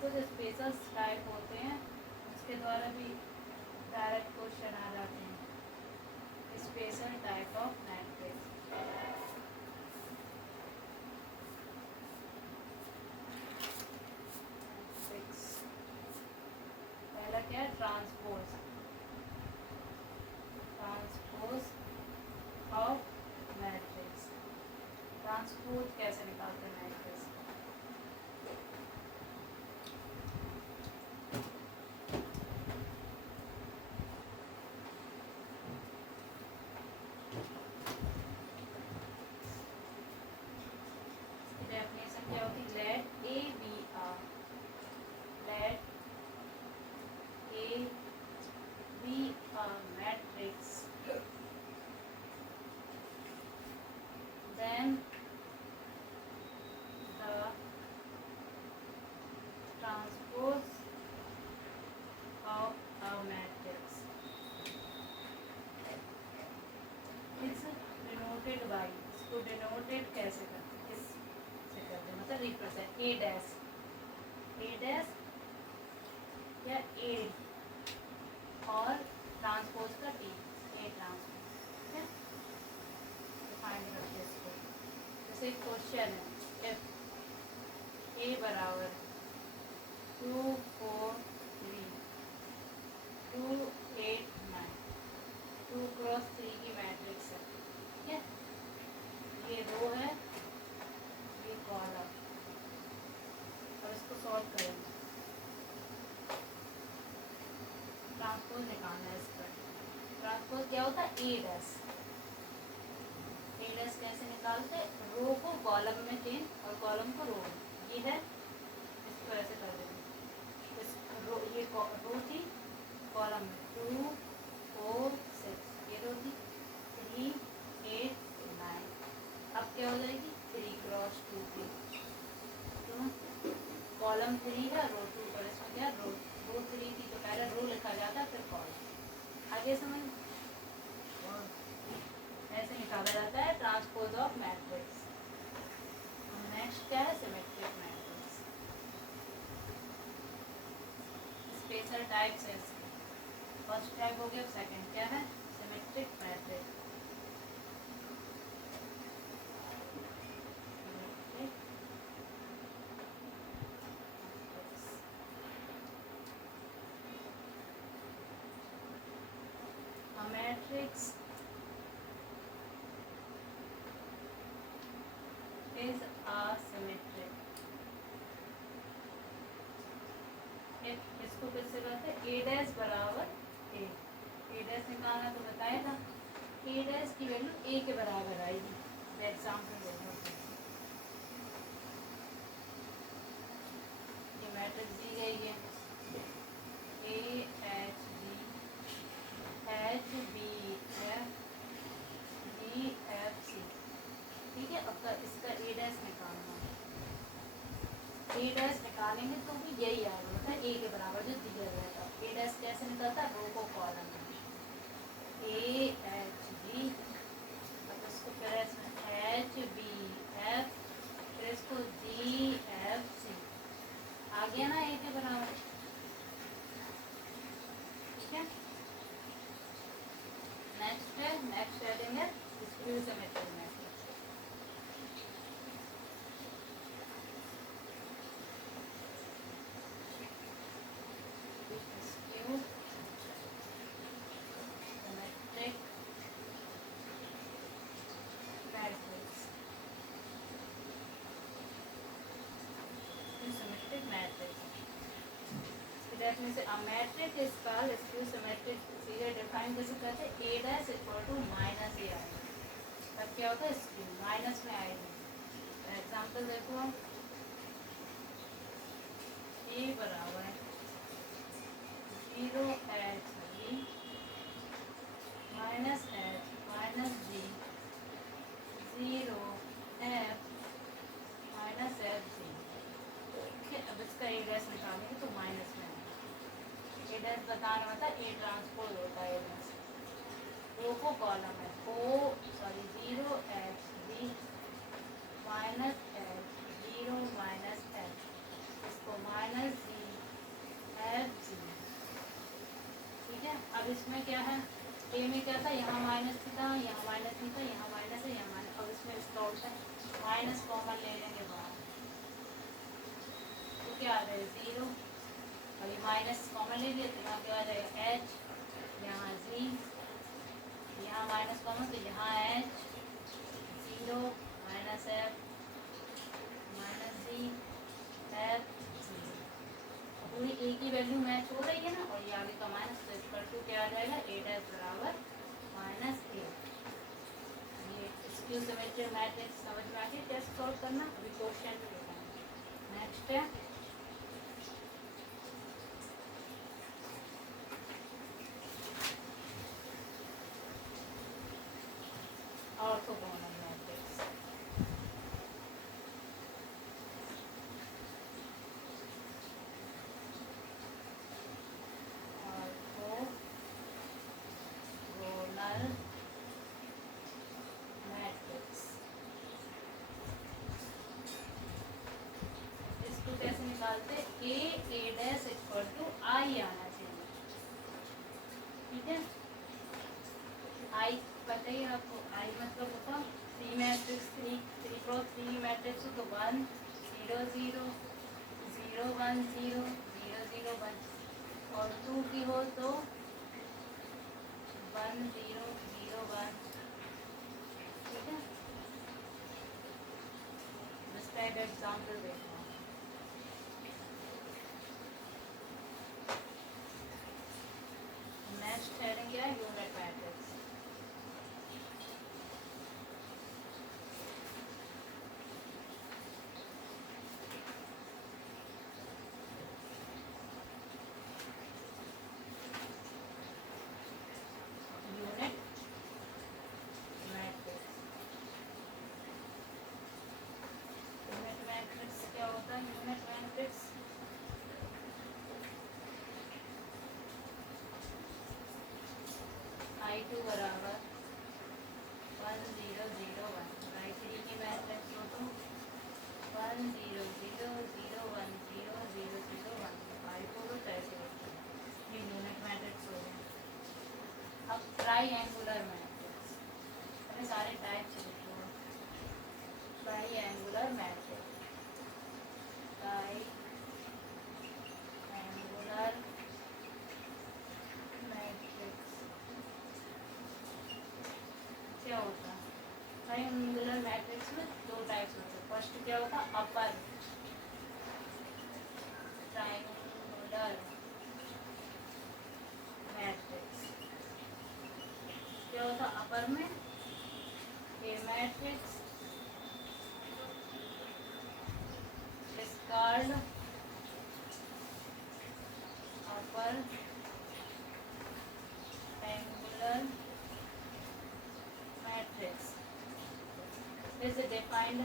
कुछ special type होते हैं उसके द्वारा भी डायरेक्ट क्वेश्चन आ जाते हैं। Special type of matrix. पहला क्या है, transpose. Transpose of matrix. Transpose कैसे निकालते हैं मैट्रिक्स? डेफिनेशन क्या होती है? Let A B R, let A B R matrix, then the transpose of a matrix is denoted by, इसको denoted कैसे करते हैं, किससे करते हैं, मतलब रिप्रेजेंट ए डैश या ए और ट्रांसपोज का टी, ए ट्रांसपोज। ठीक है, डिफाइन करते हैं इसको। जैसे क्वेश्चन है, इफ ए बराबर 2 4 3 2 8 9 2 क्रॉस 3 की मैट्रिक्स है। ठीक है, ये रो है, ये कॉलम। अब इसको सॉल्व करेंगे। ट्रांसपोज निकालना है इसका। ट्रांसपोज क्या होता है? ए डैश। ए डैश कैसे निकालते? रो को कॉलम में चेंज और कॉलम को रो में। ये है, इसको ऐसे कर देंगे। इस रो, ये रो थी कॉलम में 2 4 6, ये रो थी 3 8 9। अब क्या हो जाएगी? 3 क्रॉस 2 की। तो कॉलम 3 है, रो 2, और इसमें क्या रो 3 थी तो पहले रो लिखा जाता है फिर कॉलम। आगे समझ, ऐसे निकाला जाता है ट्रांसपोज ऑफ मैट्रिक्स। नेक्स्ट क्या है? Symmetric matrix. स्पेशल टाइप्स है इसके। फर्स्ट टाइप हो गया, सेकंड क्या है? Symmetric matrix. A matrix is asymmetric if, इसको फिर से करते हैं, ए डैश बराबर ए। ए डैश निकालना तो बताया था, ए डैश की वैल्यू ए के बराबर आएगी। एग्जाम्पल देखो, ये मैट्रिक्स दी गई है A H B H B F G F C. ठीक है, अब इसका ए डैश निकालना है। ए डैश निकालेंगे तो भी यही आएगा, मतलब ए के बराबर जो दिया गया था। ए डैश कैसे निकलता है? रो को कॉलम में ए एच बी, अब इसको फिर एच बी एफ, फिर इसको जी एफ सी। आ गया ना ए के बराबर। ठीक है, नेक्स्ट हेडिंग है skew symmetric matrix. Skew symmetric matrix. Skew symmetric matrix. Definition, a matrix is called skew symmetric. सीधे डिफाइन कैसे करते हैं? ए डैश इक्वल टू माइनस ए आएगा, तब क्या होता है? स्क्यू माइनस में आएगी। एग्जाम्पल देखो, ए बराबर 0 H B minus H minus G 0 F minus F G. ठीक है, अब इसका ए डैश निकालेंगे तो माइनस में आएगा। ए डैश बताना मतलब ए ट्रांसपोज होता है। ए डैश रो को कॉलम है, 0 H B minus H 0 minus H, इसको minus minus G F G. ठीक है, अब इसमें क्या है, ए में क्या था, यहाँ माइनस था, यहाँ माइनस नहीं था, यहाँ माइनस है, यहाँ माइनस। अब इसमें इसका उल्टा माइनस कॉमन ले लेंगे बाहर, तो क्या आ जाएगा 0। अभी माइनस कॉमन ले लिए तो यहाँ क्या आ जाएगा एच, यहाँ जी, यहाँ माइनस कॉमन तो यहाँ H 0 minus F minus G F जी। पूरी ए की वैल्यू मैच हो रही है ना, और ये आगे का माइनस, तो इक्वल टू क्या आ जाएगा ए डैश बराबर माइनस ए। ये स्क्यू सिमेट्री मैट्रिक्स समझ में आ गई कैसे सॉल्व करना। अभी क्वेश्चन नेक्स्ट है ऑर्थोगोनल मैट्रिक्स। ऑर्थोगोनल मैट्रिक्स इसको कैसे निकालते, ए डैश इक्वल टू आई आना चाहिए। ठीक है, आई पता ही आपको, आई मतलब होता 3 मैट्रिक्स 3 क्रॉस 3 मैट्रिक्स हो तो 1 0 0 0 1 0 0 0 1, और 2 की हो तो 1 0 0 1। ठीक है, इसका एक एग्जाम्पल देखो। नेक्स्ट हेडिंग क्या है, यूनिट मैट्रिक्स। I2 बराबर 1 0 0 1, I3 की मैट्रिक्स हो तो 1 0 0 0 1 0 0 0 1, I4 तो कैसे होता है, ये यूनिट मैट्रिक्स हो गया। अब ट्राईएंगुलर मैट्रिक्स, अरे सारे टाइप्स लिखो। ट्राईएंगुलर मैट्रिक्स, ट्राईएंगुलर क्या होता है, ट्रायंगुलर मैट्रिक्स में 2 टाइप्स होते हैं। फर्स्ट क्या होता है, अपर ट्रायंगुलर मैट्रिक्स। क्या होता है अपर में, A matrix is called upper triangular matrix is defined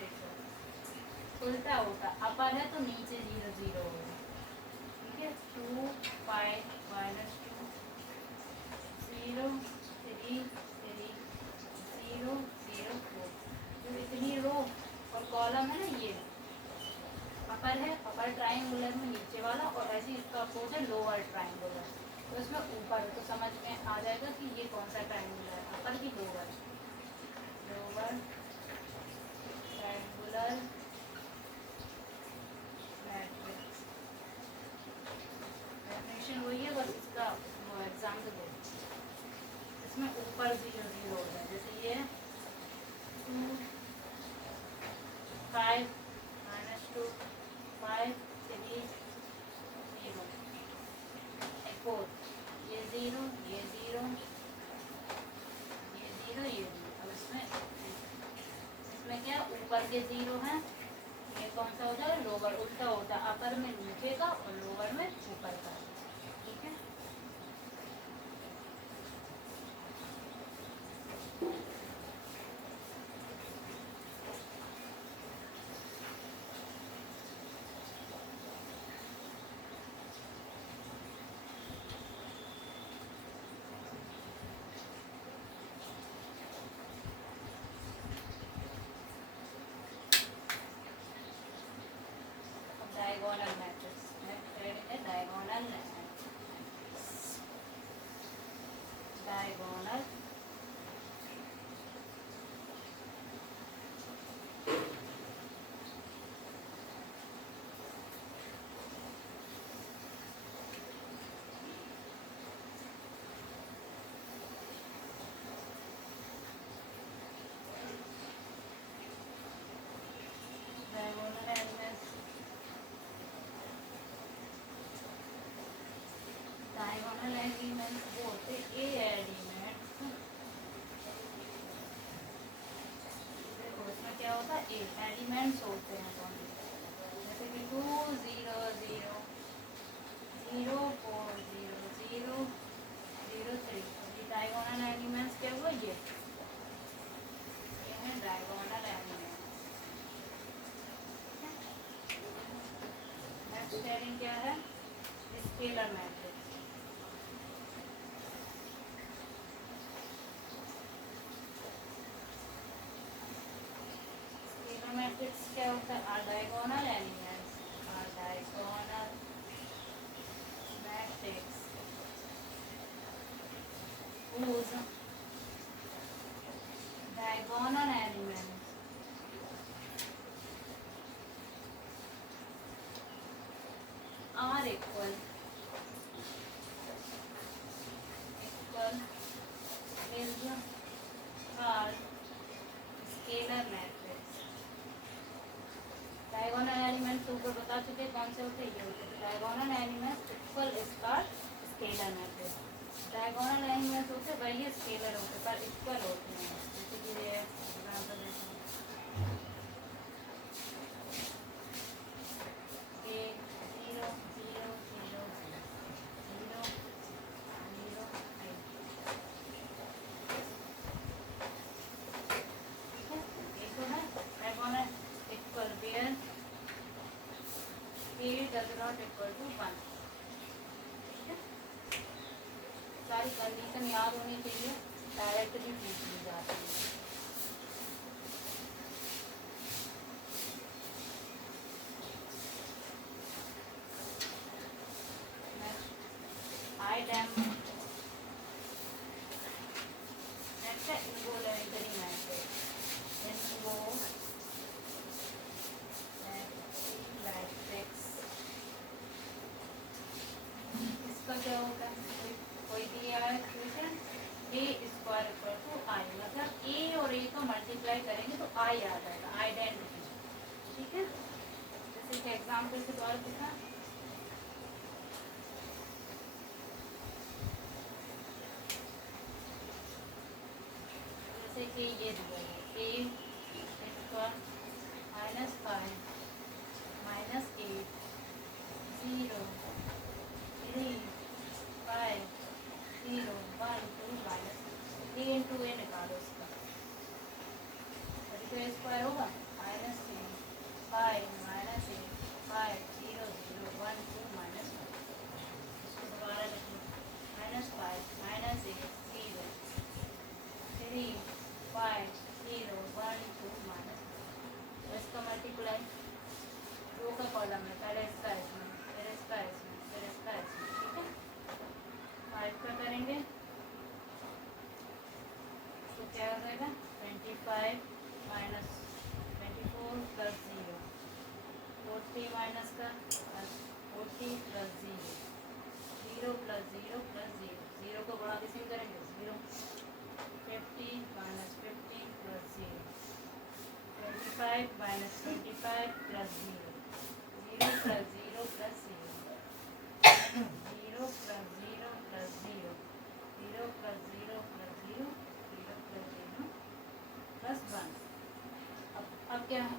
देखो उल्टा होता, अपर है तो नीचे 0 0 होगा। ठीक है, 2 5 minus 2 0 3 3 0 0 4, जो इतनी रो और कॉलम है ना, ये अपर है, अपर ट्रायंगुलर में नीचे वाला, और ऐसे इसका अपोज है लोअर ट्रायंगुलर, तो इसमें ऊपर, तो समझ में आ जाएगा कि ये कौन सा ट्रायंगुलर है, अपर की lower. Lower triangular matrix definition वही है, बस इसका वो एग्जाम्पल दो। इसमें ऊपर 0 0 होता है, जैसे ये 2 5 -2 5 3 0, एक और ये 0 ये 0 ये 0 ये 0। अब इसमें क्या, ऊपर के 0 हैं, ये कौन सा हो जाएगा, लोअर। उल्टा होता है, अपर में नीचे का और लोअर में ऊपर का। ठीक है, एलिमेंट्स होते हैं कौन जैसे कि 2 0 0 0 4 0 0 0 3 ये डायगोनल एलिमेंट्स क्या हुआ ये है डायगोनल एलिमेंट्स। नेक्स्ट हेडिंग क्या है स्केलर मैट्रिक्स। स्केलर मैट्रिक्स क्या होता है diagonal elements diagonal matrix whose diagonal elements are equal is called scalar matrix। Diagonal elements ऊपर बता चुके कौन से होते हैं ये होते हैं diagonal elements equal is called scalar matrix. Diagonal elements होते वही स्केलर होते पर इक्वल होते हैं जैसे कि ये एग्जांपल देखें ए 0 0 0 0 0 ये तो है diagonal equal where A does not equal to 1। सारी कंडीशन याद होने के लिए डायरेक्ट भी पूछ ली जाती है। आई डैम नेक्स्ट है इनवोलेंटरी मैट्रिक्स। मैट्रिक्स इसका क्या होता है कोई दिया है question A square equal to I मतलब ए और ए को मल्टीप्लाई करेंगे तो आई आ जाएगा आइडेंटिटी। ठीक है जैसे कि एग्जाम्पल से सॉल्व किया जैसे कि ये दिया है ए स्क्वायर -5 -8 0 3 5 0 1 2 -3 इंटू ए निकालो इसका तो स्क्वायर होगा -3 5 -8 5 0 0 1 2 -1 इसको दोबारा लिखो -5 -8 0 3 5 0 1 2 तो इसका मल्टीप्लाई दो का कॉलम है पहले इसका इसमें फिर इसका इसमें फिर इसका इसमें। ठीक है 5 का करेंगे तो क्या हो जाएगा 25 -24 + 0 40 माइनस का 40 + 0 0 + 0 + 0 0 को बड़ा किसी करेंगे 0 50 -50 + 0 25 -25 + 0 0 + 0 + 0 0 + 0 + 0 0 + 0 + 0 0 + 0 + 1। अब क्या है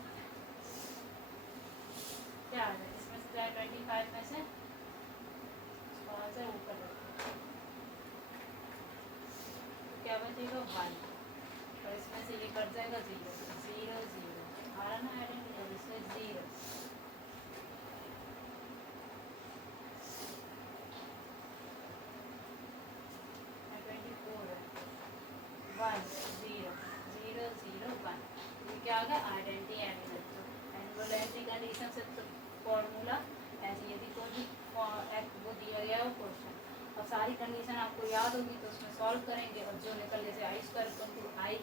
क्या आ जाए इसमें से 25 में से कौन सा ऊपर रखो तो क्या बचेगा 1 और इसमें से ये कट जाएगा 0 0 0 आ रहा ना आइडेंटिटी और इसमें 0 24 है 1 0 0 0 1 ये क्या आ गया आइडेंटिटी एलिमेंट। एनवोलेंट्री कंडीशन से तो फॉर्मूला ऐसे यदि कोई भी वो दिया गया हो क्वेश्चन और सारी कंडीशन आपको याद होगी तो उसमें सॉल्व करेंगे और जो निकल जैसे आई स्क्वायर टू आई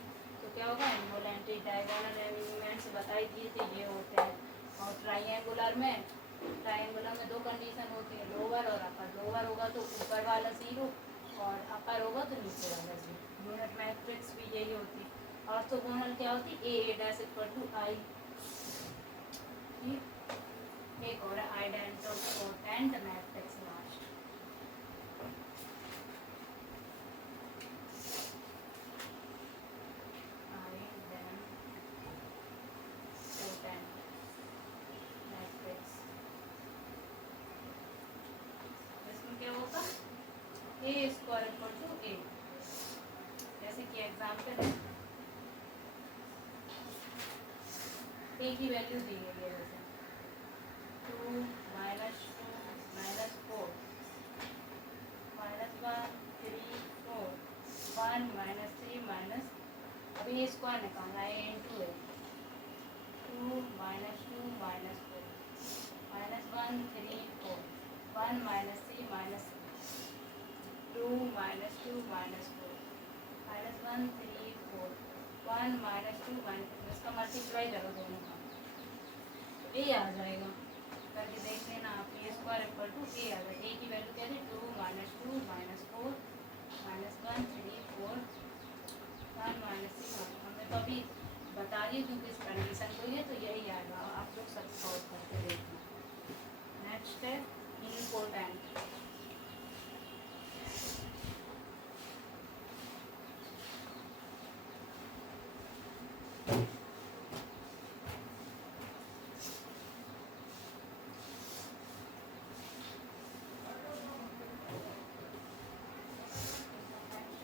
तो क्या होगा इनवोलेंट्री डायगोनल एलिमेंट्स बताई दिए थे ये होते हैं। और ट्राइंगुलर में दो कंडीशन होती है लोअर और अपर। लोअर होगा तो ऊपर वाला 0 और अपर होगा तो नीचे वाला 0। यूनिट मैट्रिक्स भी यही होती है। ऑर्थोगोनल क्या होती है ए डैश इक्वल टू आई। एक और आइडेंटिटी मैट्रिक्स लास्ट ए की वैल्यू दी गई है जैसे 2 माइनस 4 -1 3 4 1 -3 माइनस अभी स्क्वायर निकालना है इंटू है 2 -2 -4 -1 3 4 1 -3 माइनस 2 -2 -4 -1 3 4 1 -2 इसका मल्टीप्लाई करो दोनों का तो ए आ जाएगा करके देख लेना आप ए स्क्वायर इक्वल टू ए आ जाएगा ए की वैल्यू क्या थी 2 -2 -4 -1 3 4 1 -3 हमने तो अभी बता दी क्योंकि इस कंडीशन को ये तो यही आएगा आप लोग सब सॉल्व करके देखना। नेक्स्ट है इम्पोर्टेंट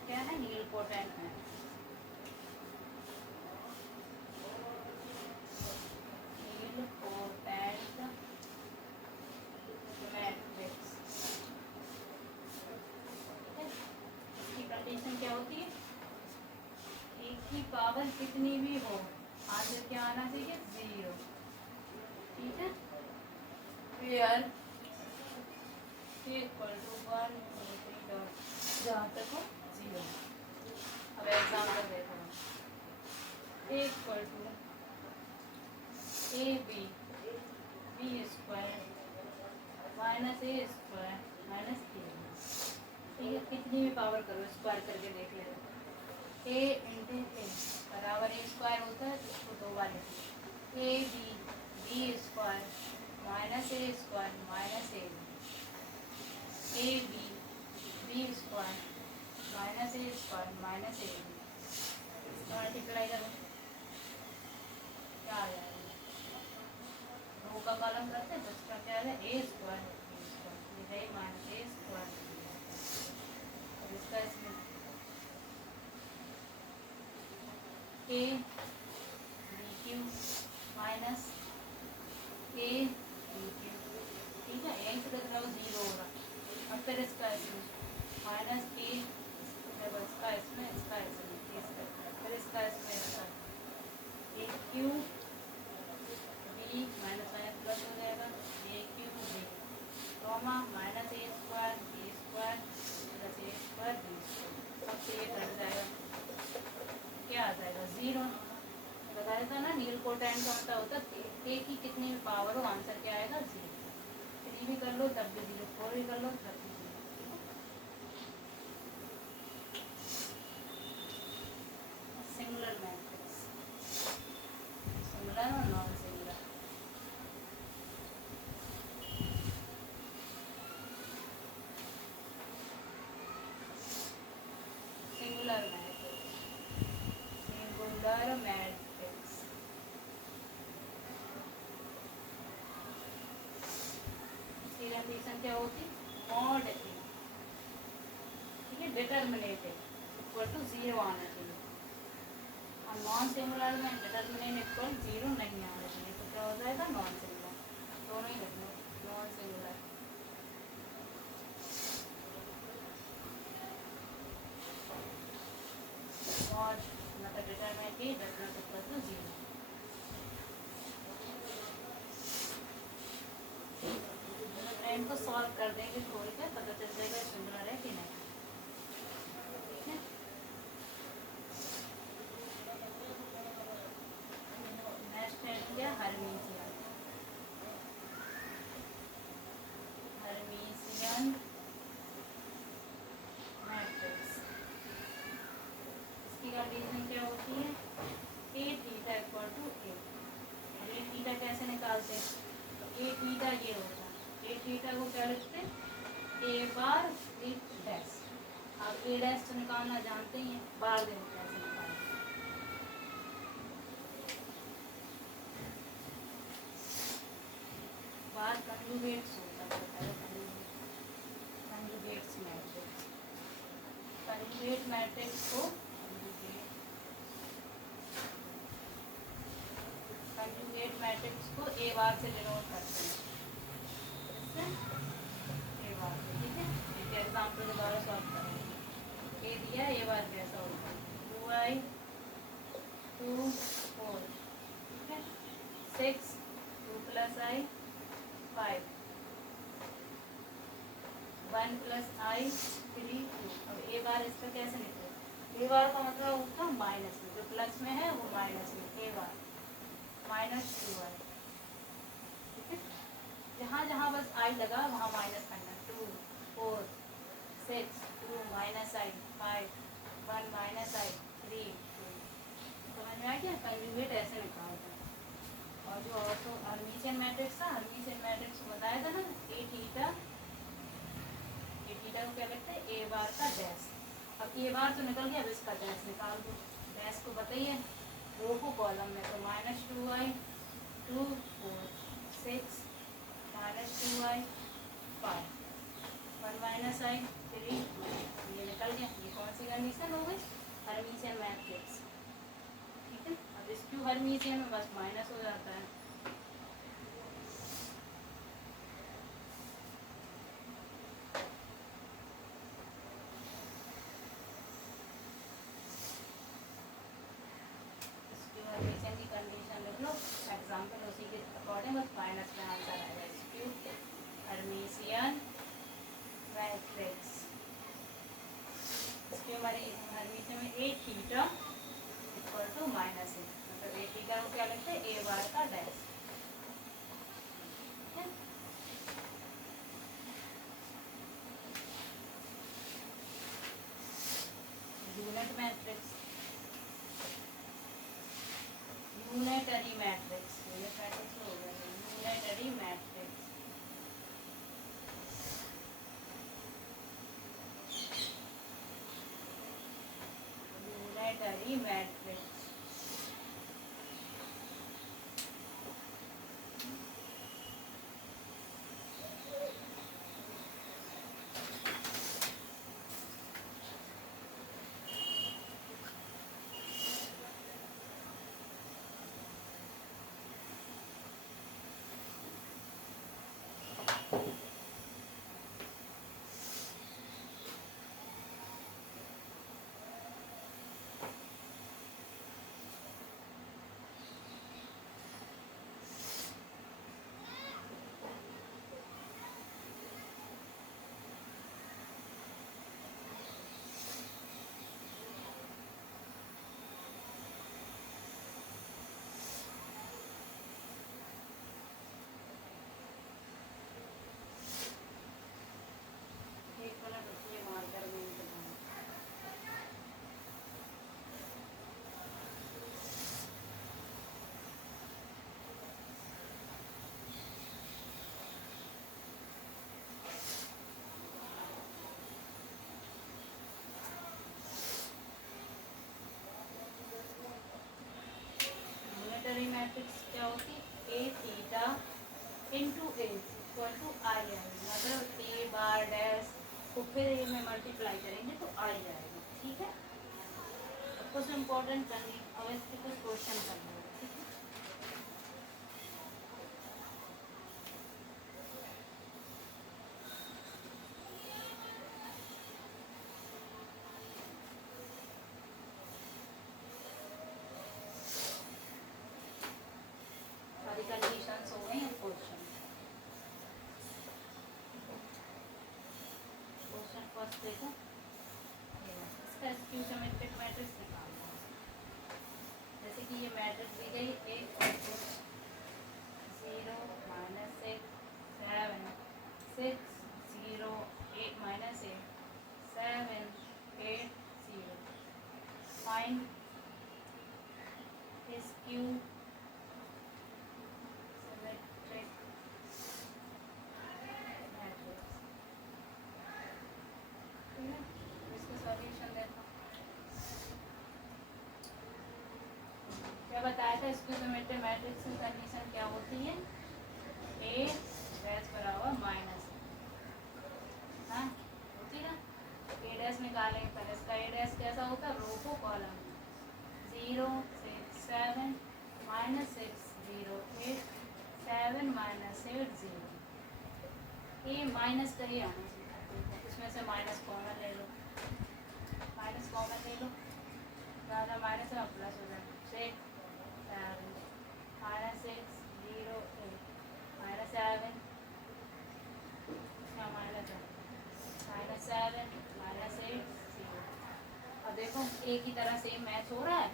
क्या है इम्पोर्टेंट है कंडीशन क्या होती है एक की पावर कितनी भी हो आंसर क्या आना चाहिए 0 ठीक है वेयर इक्वल टू 1 2 3 डॉट जहाँ तक हो 0 अब एग्जाम्पल देखो A equal to A B B square minus A square minus A ठीक है कितनी भी पावर करो स्क्वायर करके देख लेते ए इंटू ए बराबर ए स्क्वायर होता है तो इसको दो बार लिखो A B B square minus A square minus A B B square minus A square minus A B multiply करो क्या आ जाएगा रो का कॉलम करते हैं तो इसका क्या है ए स्क्वायर ये माइनस ए स्क्वायर इसका इसमें A B Q minus A B Q ठीक है यहीं से देख रहा हो 0 हो रहा और फिर इसका इसमें माइनस ए इसका इसमें इसका इसमें फिर इसका इसमें इसका A Q B minus minus plus हो जाएगा A Q B comma minus A square B square plus A square B square अब ये कट जाएगा क्या आ जाएगा 0 बताया था ना नील कोटेंट का मतलब होता है ए की कितनी भी पावर हो आंसर क्या आएगा 0 3 भी कर लो तब भी 0 4 भी कर लो तब भी 0 सिंगुलर मैट्रिक्स सिंगुलर और नॉन सिंगुलर सिंगुलर मैट्रिक्स इसकी कंडीशन क्या होती मॉड ए ठीक है डिटर्मिनेटिव इक्वल टू 0 आना चाहिए और नॉन सिंगुलर में डिटर्मिनेट इक्वल 0 नहीं आना चाहिए तो क्या हो जाएगा नॉन सिंगुलर दोनों ही रखना नॉन सिंगुलर मॉड मतलब डिटर्मिनेटिव डिटर्मिनेट इक्वल टू 0 इनको सॉल्व कर देंगे खोल के पता चल जाएगा सिंगुलर है कि नहीं ठीक है नेक्स्ट है क्या हर्मीशियन मैट्रिक्स इसकी कंडीशन क्या होती है A theta equal to A theta कैसे निकालते हैं तो ए थीटा ये होता है ए थीटा को क्या लिखते हैं ए बार ए डैश अब ए डैश तो निकालना जानते ही हैं बार देखो कैसे निकालते बार कंजुगेट्स होता है कंजुगेट्स मैट्रिक्स कंजुगेट मैट्रिक्स को कंजुगेट मैट्रिक्स को ए बार से डिनोट करते हैं, इससे ए बार से, ठीक है। एक एग्जाम्पल के द्वारा सॉल्व करेंगे। ए दिया, ए बार कैसा होगा, 2i 2 4, ठीक है। 6 2 + i 5, 1 + i 3 2। अब ए बार इसका कैसे निकले, ए बार का मतलब होता है माइनस में, जो प्लस में है वो माइनस में, ए बार -2i, ठीक है। जहाँ जहाँ बस i लगा वहाँ माइनस करना, 2 4 6 2 -i 5 1 -i 3 2। समझ में आ गया, कंजुगेट ऐसे निकालते हैं। और जो ऑर्थो हर्मिशियन मैट्रिक्स था, हर्मिशियन मैट्रिक्स बताया था ना, ए थीटा को क्या कहते हैं, ए बार का डैश। अब ए बार तो निकल गया, अब इसका डैश निकाल दो। डैश को बताइए, रो को कॉलम में, तो -2i 2 4 6 -2i 5 1 -i 3 2। ये निकल गया। ये कौन सी कंडीशन हो गई, हर्मिशियन मैट्रिक्स, ठीक है। अब स्क्यू हर्मिशियन में बस माइनस हो जाता है। हर्मिशियन की कंडीशन लिख लो, एग्जाम्पल उसी के अकॉर्डिंग बस माइनस में आंसर आएगा। स्क्यू हर्मिशियन मैट्रिक्स, इसके हमारे हर्मिशियन में ए थीटा इक्वल टू -a, मतलब ए थीटा को क्या लिखते हैं, ए बार का डैश, ठीक है। Unit matrix, unitary matrix, unit matrix हो गया, unitary matrix, unitary matrix. Unitary matrix क्या होती है, A theta into A equal to I आएगी, मतलब ए बार डैश को फिर ए में मल्टीप्लाई करेंगे तो आई आएगी, ठीक है। कुछ इम्पोर्टेंट करनी, अब इसके कुछ क्वेश्चन करने हैं, ठीक है। सारी कंडीशंस हो गई, क्वेश्चन फर्स्ट देखो, इसका स्क्यू सिमेट्रिक मैट्रिक्स निकालना है। जैसे कि ये मैट्रिक्स दी गई, 1 0 -6 7 6 0 8 -8 7 8 0। फाइंड स्क्यू सिमेट्रिक मैट्रिक्स, ठीक है। इसका सॉल्यूशन देखो, क्या बताया था, स्क्यू सिमेट्रिक मैट्रिक्स की कंडीशन क्या होती है, ए डैश बराबर माइनस, हाँ होती ना। ए डैश निकालेंगे, पहले इसका ए डैश कैसा होता है, रो को कॉलम, 0 6 7 -6 0 8 -8 0। ये माइनस का ही आना चाहिए, इसमें से माइनस कॉमन ले लो, माइनस कॉमन ले लो, ज़्यादा माइनस में प्लस हो जाए, 6 7 -6 0 8 -7 माइनस है -7 -8 0। अब देखो एक ही तरह सेम मैच हो रहा है,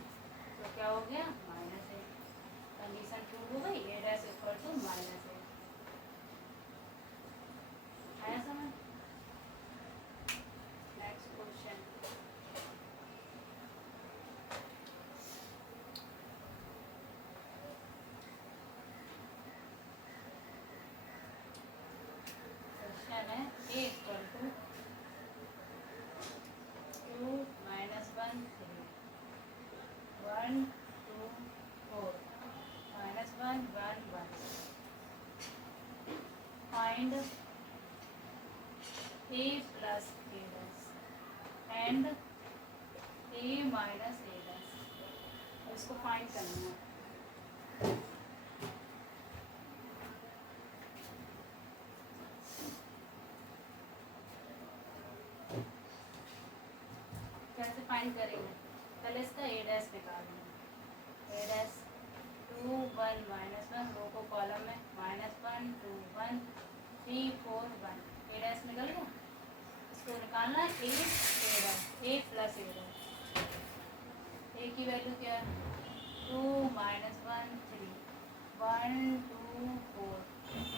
तो क्या हो गया -8, कंडीशन ट्रू हो गई, a डैश इक्वल टू -8। आया समझ? नेक्स्ट क्वेश्चन, क्वेश्चन है a equal to 2 -1 3 1 2 4 -1 1 1। Find a plus a dash and a minus a dash. इसको फाइंड करना है। कैसे फाइंड करेंगे? पहले इसका a डैश निकालेंगे। a डैश 2 1 -1, रो को कॉलम में -1 2 1 3 4 1, a डैश निकल गया। इसको निकालना है a dash, a plus a dash. a की वैल्यू क्या है? 2 -1 3 1 2 4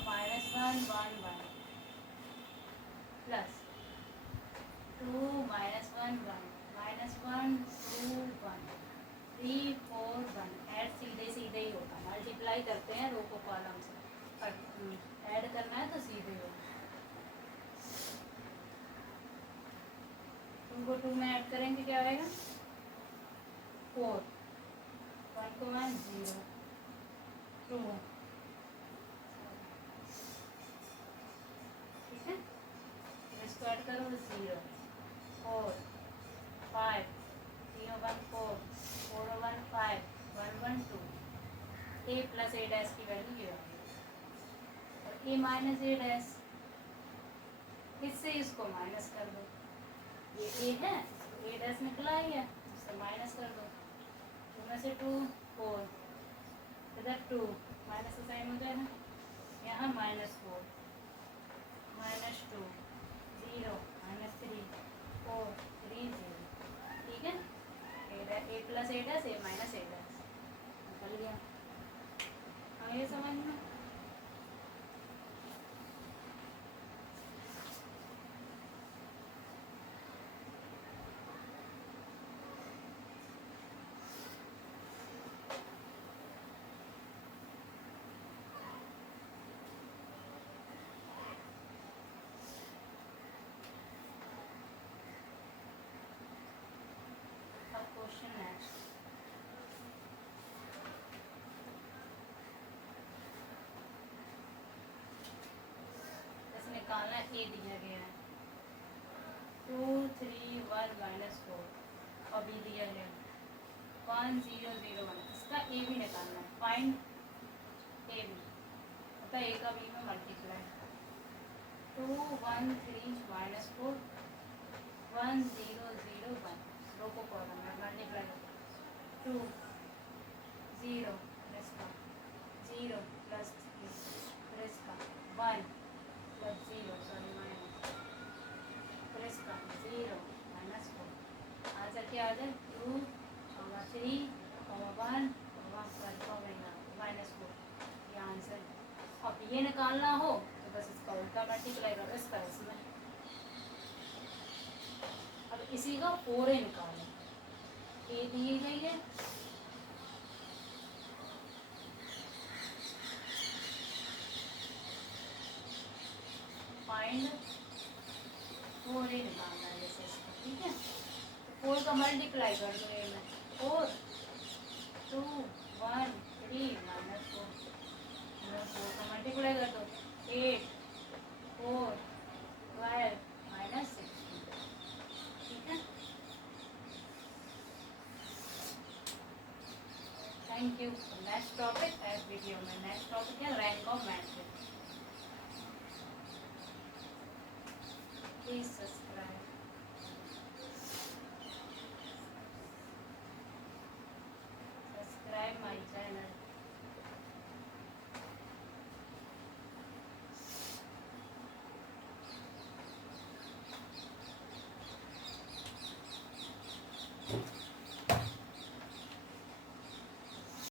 -1 1 1 प्लस 2 -1 1 -1 2 1 3 4 1। ऐड सीधे सीधे ही होता है, मल्टीप्लाई करते हैं रो को कॉलम से, ऐड करना है तो सीधे होगा। 2 को 2 में ऐड करेंगे क्या आएगा? 4 1 को 1 0 2। ठीक है, इसको ऐड करो 0 4 5 0 1 4 4 1 5 1 1 2। a प्लस a डैश की वैल्यू ये होगी, और a माइनस a डैश, इससे इसको माइनस कर दो। ये a है, a डैश निकला ही है, इससे माइनस कर दो। 2 में से 2 4, इधर 2 माइनस का साइन हो जाएगा, यहाँ -4 -2 0 -3 4 3 0। ठीक है, a plus a dash a minus a dash निकल गया। हाँ, ये समझ में। क्वेश्चन नेक्स्ट, इसमें निकालना a दिया गया है 2 3 1 -4, और b दिया गया 1 0 0 1। इसका a भी निकालना है। फाइंड a b, मतलब a का b में मल्टीप्लाई 2 1 3 -4 1 0 0 1, रो को कॉलम में मल्टीप्लाई 2 0 इसका 0 प्लस 3 फिर इसका 1 प्लस 0 सॉरी माइनस, फिर इसका 0 -4। आंसर क्या आ जाए? 2 3 1 -4, ये आंसर। अब ये निकालना हो तो बस इसका उल्टा मल्टीप्लाई करो, इसका इसमें। अब इसी का 4 निकालें, a दी गई है, फाइंड 4 निकालना है जैसे इसका। ठीक है, 4 का मल्टीप्लाई कर दो a में, 4 2 1 3 -4, 4 का मल्टीप्लाई कर दो 8 4 12 -16। ठीक है, thank you. Next topic video में, नेक्स्ट टॉपिक है rank of matrix. Please subscribe.